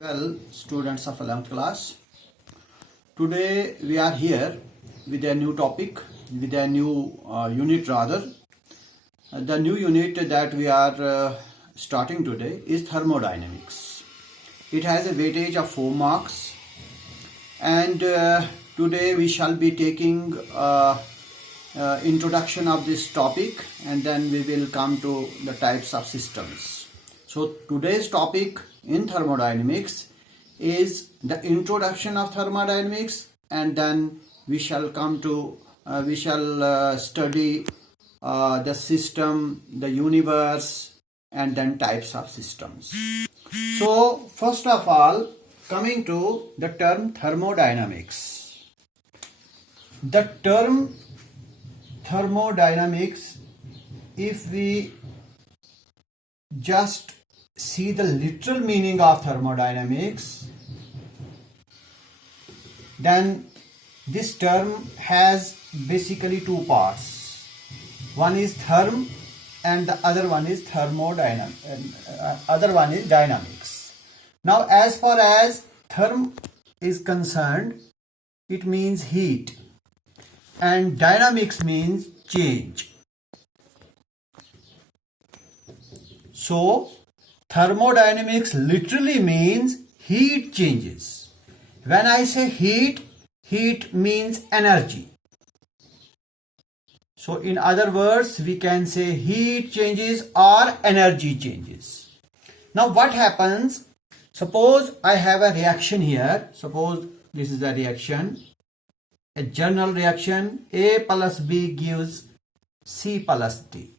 Well, students of 11th class, today we are here with a new topic, with a new unit rather. The new unit that we are starting today is thermodynamics. It has a weightage of 4 marks, and today we shall be taking introduction of this topic, and then we will come to the types of systems. So today's topic in thermodynamics is the introduction of thermodynamics, and then we shall come to study the system, the universe, and then types of systems. So first of all, coming to the term thermodynamics. The term thermodynamics, if we just see the literal meaning of thermodynamics, then this term has basically two parts. One is therm and the other one is dynamics. Now, as far as therm is concerned, it means heat, and dynamics means change. So thermodynamics literally means heat changes. When I say heat, heat means energy. So in other words, we can say heat changes or energy changes. Now what happens? Suppose I have a reaction here. Suppose this is a reaction, a general reaction. A plus B gives C plus D.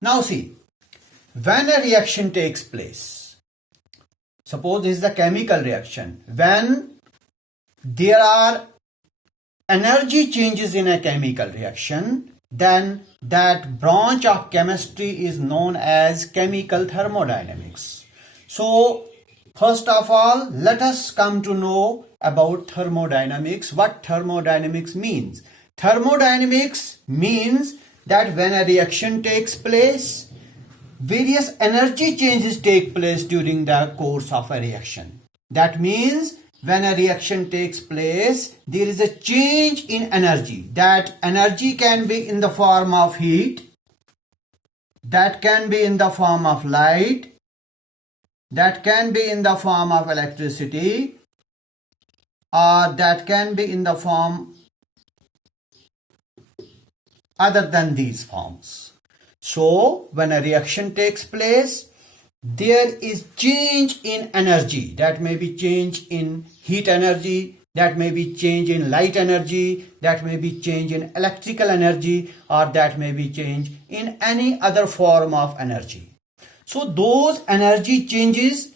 Now see, when a reaction takes place, suppose this is the chemical reaction. When there are energy changes in a chemical reaction, then that branch of chemistry is known as chemical thermodynamics. So first of all, let us come to know about thermodynamics. What thermodynamics means? Thermodynamics means that when a reaction takes place, various energy changes take place during the course of a reaction. That means when a reaction takes place, there is a change in energy. That energy can be in the form of heat, that can be in the form of light, that can be in the form of electricity, or that can be in the form other than these forms. So when a reaction takes place, there is change in energy. That may be change in heat energy, that may be change in light energy, that may be change in electrical energy, or that may be change in any other form of energy. So those energy changes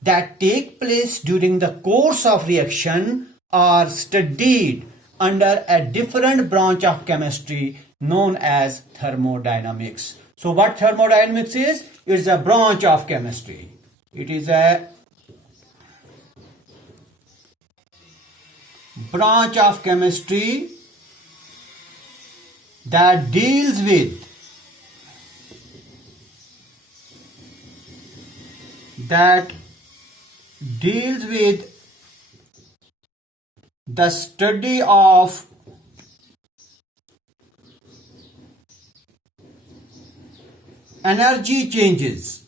that take place during the course of reaction are studied under a different branch of chemistry known as thermodynamics. So what thermodynamics is? It's a branch of chemistry. It is a branch of chemistry that deals with the study of energy changes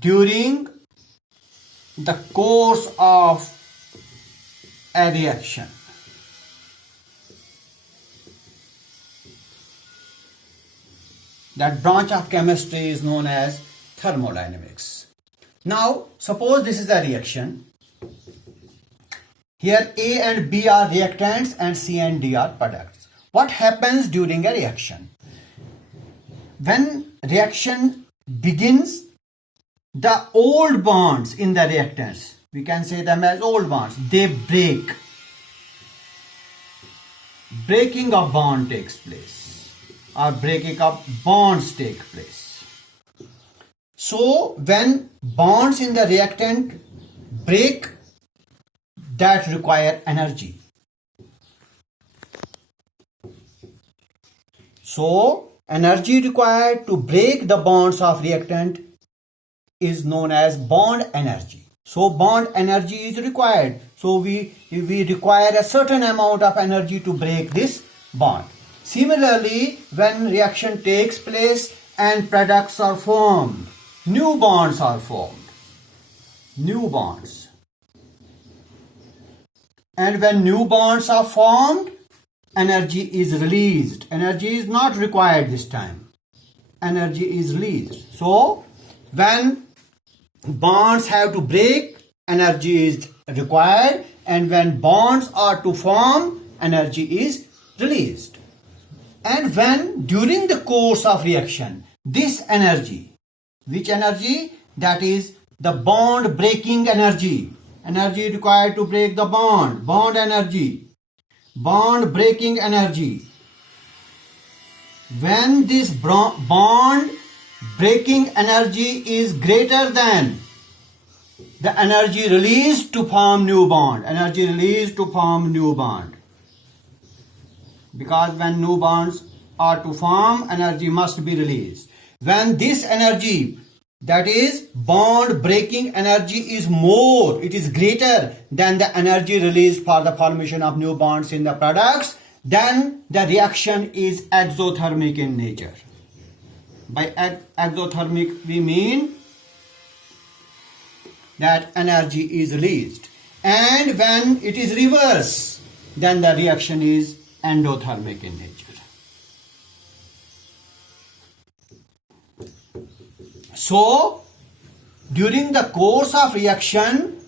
during the course of a reaction. That branch of chemistry is known as thermodynamics. Now, suppose this is a reaction. Here A and B are reactants and C and D are products. What happens during a reaction? When reaction begins, the old bonds in the reactants, we can say them as old bonds, they break. Breaking of bond takes place, or breaking of bonds take place. So when bonds in the reactant break, that require energy. So energy required to break the bonds of reactant is known as bond energy. So bond energy is required. So we require a certain amount of energy to break this bond. Similarly, when reaction takes place and products are formed, new bonds are formed. New bonds. And when new bonds are formed, energy is released. Energy is not required this time. Energy is released. So when bonds have to break, energy is required, and when bonds are to form, energy is released. And when during the course of reaction, this energy, which energy? That is the bond breaking energy. Energy required to break the bond. Bond energy. Bond breaking energy. When this bond breaking energy is greater than the energy released to form new bond. Energy released to form new bond. Because when new bonds are to form, energy must be released. When this energy, that is bond breaking energy, is more, it is greater than the energy released for the formation of new bonds in the products, then the reaction is exothermic in nature. By exothermic we mean that energy is released. And when it is reverse, then the reaction is endothermic in nature. So during the course of reaction,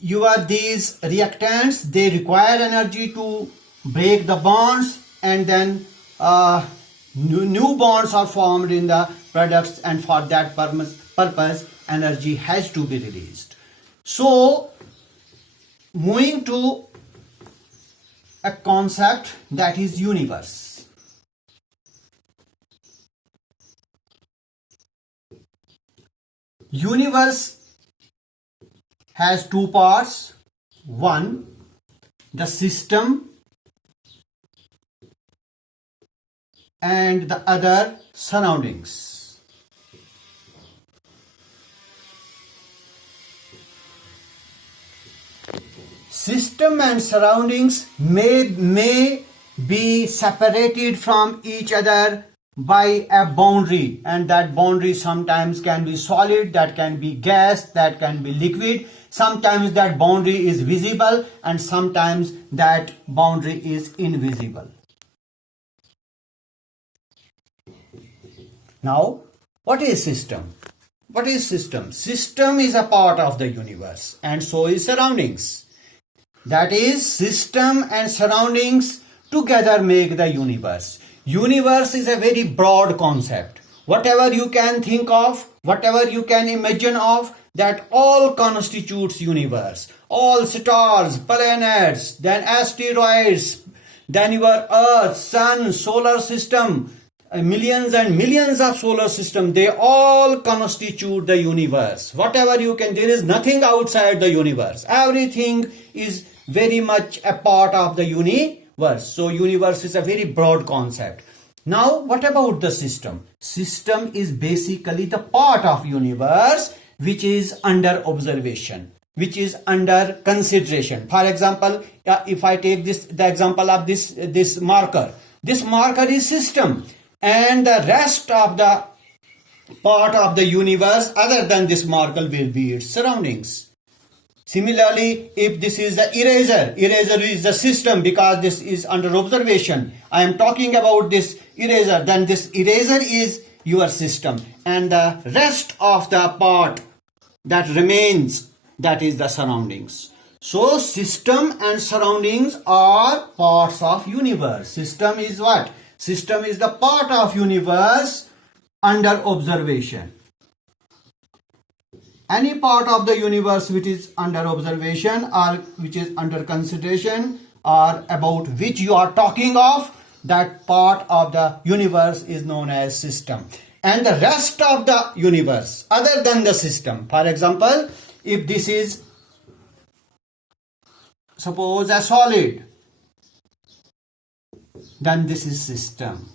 these reactants, they require energy to break the bonds, and then new bonds are formed in the products, and for that purpose energy has to be released. So moving to a concept, that is universe. Universe has two parts. One, the system, and the other, surroundings. System and surroundings may be separated from each other by a boundary, and that boundary sometimes can be solid, that can be gas, that can be liquid. Sometimes that boundary is visible, and sometimes that boundary is invisible. Now, what is system? What is system? System is a part of the universe, and so is surroundings. That is, system and surroundings together make the universe. Universe is a very broad concept. Whatever you can think of, whatever you can imagine of, that all constitutes universe. All stars, planets, then asteroids, then your earth, sun, solar system, millions and millions of solar systems, they all constitute the universe. Whatever you can, there is nothing outside the universe. Everything is very much a part of the universe. So universe is a very broad concept. Now what about the system? System is basically the part of universe which is under observation, which is under consideration. For example, if I take the example of this marker. This marker is system, and the rest of the part of the universe other than this marker will be its surroundings. Similarly, if this is the eraser is the system because this is under observation. I am talking about this eraser, then this eraser is your system, and the rest of the part that remains, that is the surroundings. So system and surroundings are parts of universe. System is what? System is the part of universe under observation. Any part of the universe which is under observation or which is under consideration or about which you are talking of, that part of the universe is known as system. And the rest of the universe other than the system, for example, if this is suppose a solid, then this is system.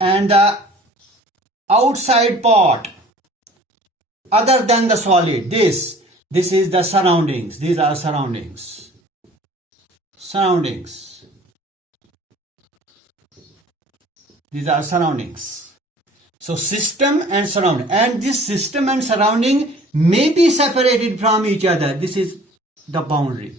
and the outside part other than the solid, this is the surroundings. These are surroundings. These are surroundings. So system and surrounding, and this system and surrounding may be separated from each other. This is the boundary.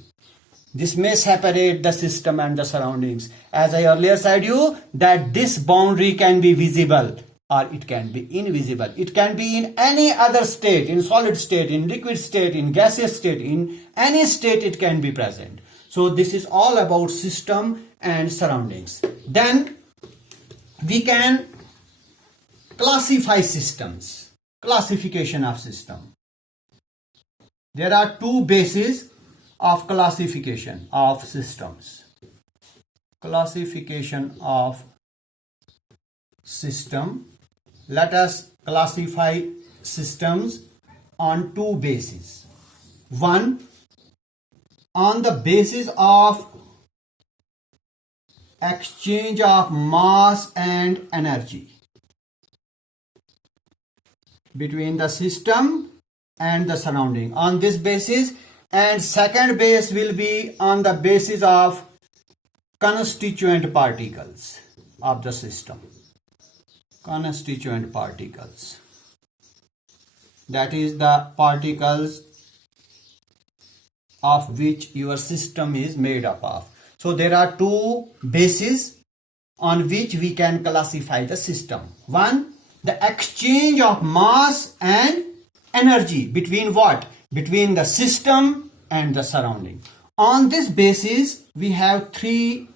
This may separate the system and the surroundings. As I earlier said you, that this boundary can be visible or it can be invisible. It can be in any other state, in solid state, in liquid state, in gaseous state, in any state it can be present. So this is all about system and surroundings. Then we can classify systems. Classification of system. There are two bases of classification of systems. Classification of system. Let us classify systems on two bases. One, on the basis of exchange of mass and energy between the system and the surrounding. On this basis, and second base will be on the basis of constituent particles of the system. Constituent particles. That is the particles of which your system is made up of. So there are two bases on which we can classify the system. One, the exchange of mass and energy between what? Between the system and the surrounding. On this basis, we have three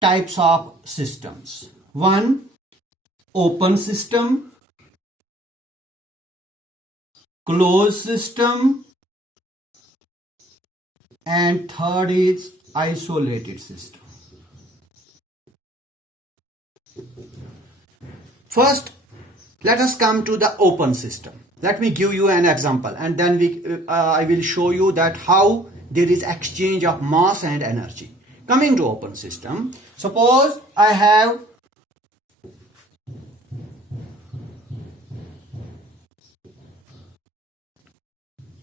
types of systems. One, open system, closed system, and third is isolated system. First, let us come to the open system. Let me give you an example, and then I will show you that how there is exchange of mass and energy. Coming to open system, suppose I have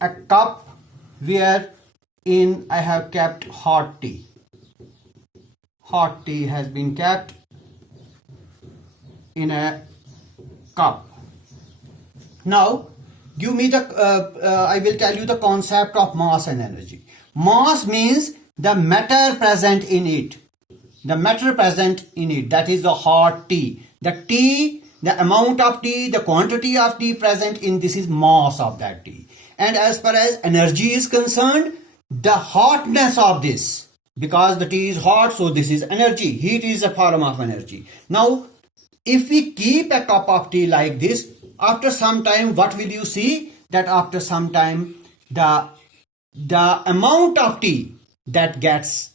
a cup wherein I have kept hot tea. Hot tea has been kept in a cup. Now, give me I will tell you the concept of mass and energy. Mass means the matter present in it. The matter present in it, that is the hot tea. The amount of tea, the quantity of tea present in this is mass of that tea. And as far as energy is concerned, the hotness of this, because the tea is hot, so this is energy. Heat is a form of energy. Now, if we keep a cup of tea like this, after some time, what will you see? That after some time, the amount of tea that gets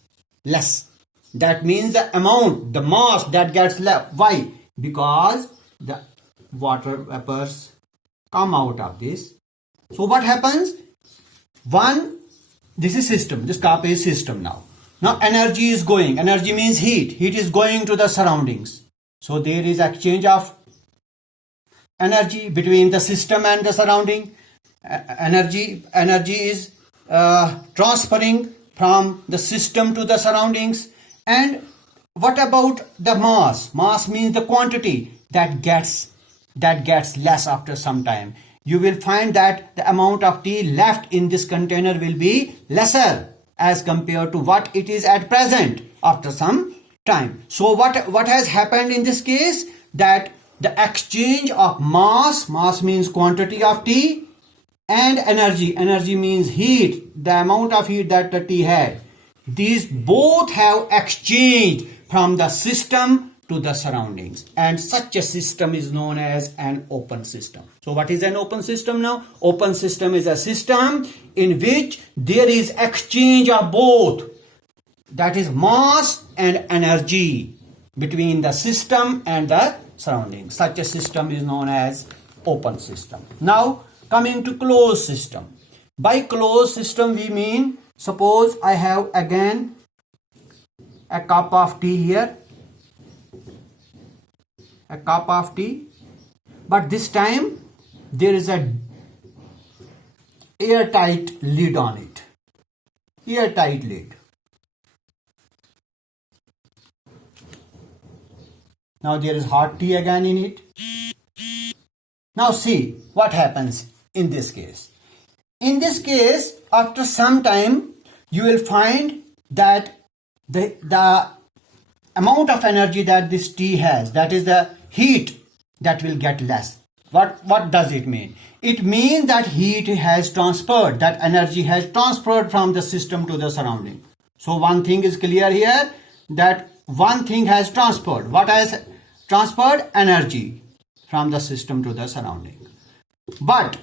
less. That means the amount, the mass that gets less. Why? Because the water vapors come out of this. So what happens? One, this is system. This cup is system now. Now energy is going. Energy means heat. Heat is going to the surroundings. So there is exchange of energy between the system and the surrounding. Energy is transferring from the system to the surroundings. And what about the mass? Mass means the quantity that gets less after some time. You will find that the amount of tea left in this container will be lesser as compared to what it is at present after some time. So what has happened in this case? That the exchange of mass means quantity of tea, and energy means heat, the amount of heat that the tea had. These both have exchanged from the system to the surroundings, and such a system is known as an open system. So what is an open system now? Open system is a system in which there is exchange of both, that is mass and energy, between the system and the surroundings. Such a system is known as open system. Now coming to closed system. By closed system we mean, suppose I have again a cup of tea here. a cup of tea, but this time there is a airtight lid on it. Airtight lid. Now there is hot tea again in it. Now see what happens in this case. In this case, after some time, you will find that the amount of energy that this tea has, that is the heat, that will get less. What does it mean? It means that heat has transferred, that energy has transferred from the system to the surrounding. So one thing is clear here, that one thing has transferred. What has transferred? Energy from the system to the surrounding. But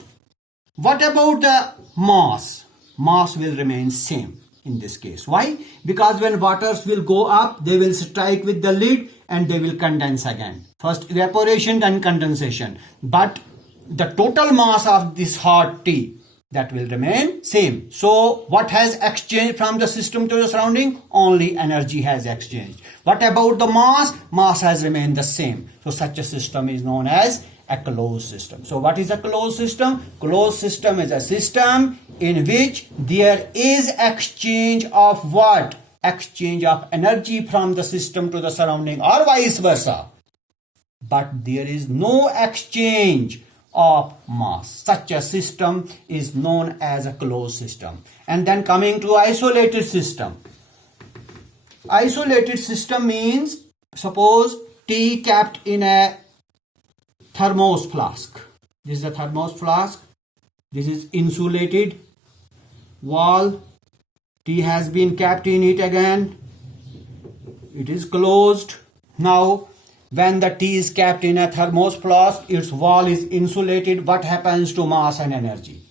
what about the mass? Mass will remain same in this case. Why? Because when waters will go up, they will strike with the lid and they will condense again. First evaporation, then condensation. But the total mass of this hot tea, that will remain same. So what has exchanged from the system to the surrounding? Only energy has exchanged. What about the mass? Mass has remained the same. So such a system is known as a closed system. So what is a closed system? Closed system is a system in which there is exchange of what? Exchange of energy from the system to the surrounding, or vice versa. But there is no exchange of mass. Such a system is known as a closed system. And then coming to isolated system. Isolated system means, suppose tea kept in a thermos flask. This is a thermos flask. This is insulated wall. Tea has been kept in it again. It is closed. Now, when the tea is kept in a thermos flask, its wall is insulated. What happens to mass and energy?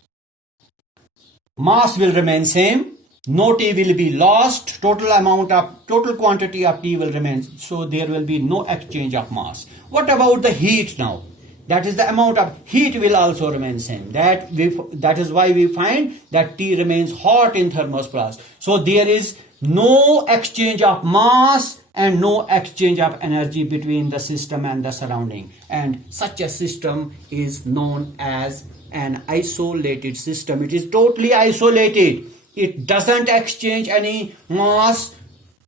Mass will remain same. No tea will be lost. Total quantity of tea will remain. So there will be no exchange of mass. What about the heat now? That is the amount of heat will also remain same. That is why we find that tea remains hot in thermos flask. So there is no exchange of mass and no exchange of energy between the system and the surrounding. And such a system is known as an isolated system. It is totally isolated. It doesn't exchange any mass,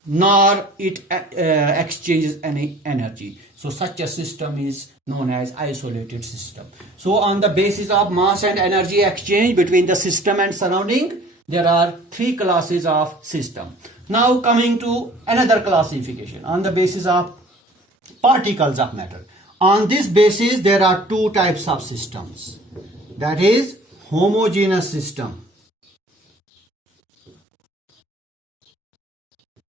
nor it exchanges any energy. So such a system is known as isolated system. So on the basis of mass and energy exchange between the system and surrounding, there are three classes of system. Now coming to another classification on the basis of particles of matter. On this basis, there are two types of systems. That is homogeneous system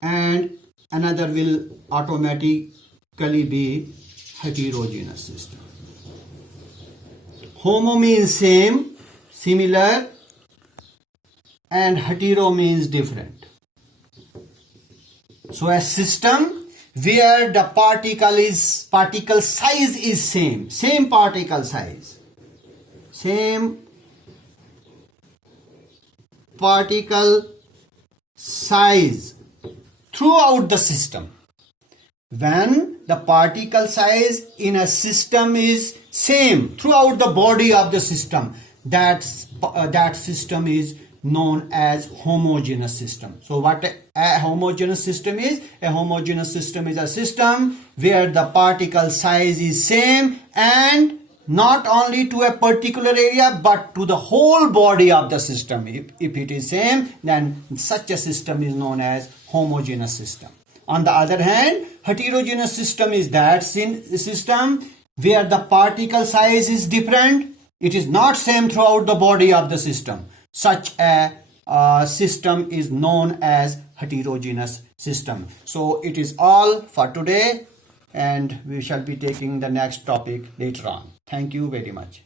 and another will automatically be heterogeneous system. Homo means same, similar, and hetero means different. So a system where the particle size is same particle size, same particle size throughout the system. When the particle size in a system is same throughout the body of the system, that system is known as homogeneous system. So what a homogeneous system is? A homogeneous system is a system where the particle size is same, and not only to a particular area but to the whole body of the system. If it is same, then such a system is known as homogeneous system. On the other hand, heterogeneous system is that system where the particle size is different. It is not same throughout the body of the system. Such a system is known as heterogeneous system. So it is all for today, and we shall be taking the next topic later on. Thank you very much.